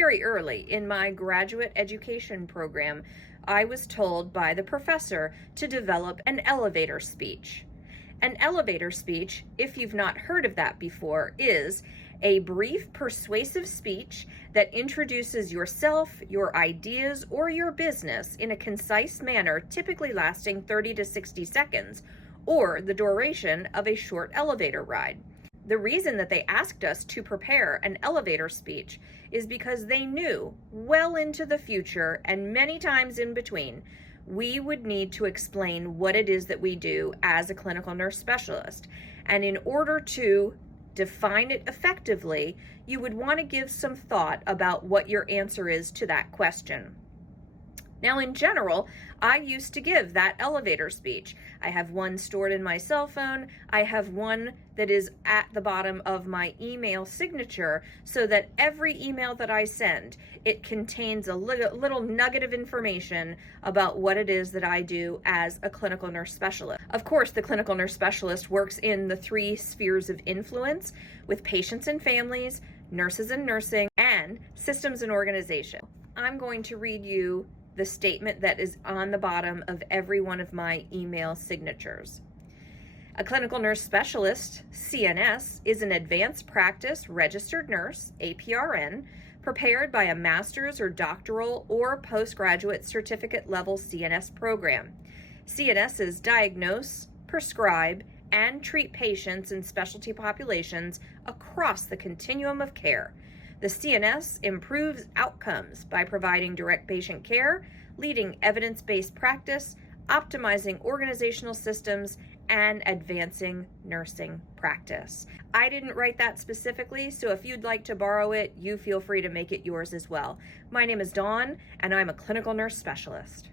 Very early in my graduate education program, I was told by the professor to develop an elevator speech. An elevator speech, if you've not heard of that before, is a brief, persuasive speech that introduces yourself, your ideas, or your business in a concise manner, typically lasting 30 to 60 seconds, or the duration of a short elevator ride. The reason that they asked us to prepare an elevator speech is because they knew well into the future and many times in between, we would need to explain what it is that we do as a clinical nurse specialist. And in order to define it effectively, you would want to give some thought about what your answer is to that question. Now, in general, I used to give that elevator speech. I have one stored in my cell phone. I have one that is at the bottom of my email signature so that every email that I send, it contains a little nugget of information about what it is that I do as a clinical nurse specialist. Of course, the clinical nurse specialist works in the 3 spheres of influence with patients and families, nurses and nursing, and systems and organization. I'm going to read you the statement that is on the bottom of every one of my email signatures. A clinical nurse specialist, CNS, is an advanced practice registered nurse, APRN, prepared by a master's or doctoral or postgraduate certificate level CNS program. CNSs diagnose, prescribe, and treat patients in specialty populations across the continuum of care. The CNS improves outcomes by providing direct patient care, leading evidence-based practice, optimizing organizational systems, and advancing nursing practice. I didn't write that specifically, so if you'd like to borrow it, you feel free to make it yours as well. My name is Dawn, and I'm a clinical nurse specialist.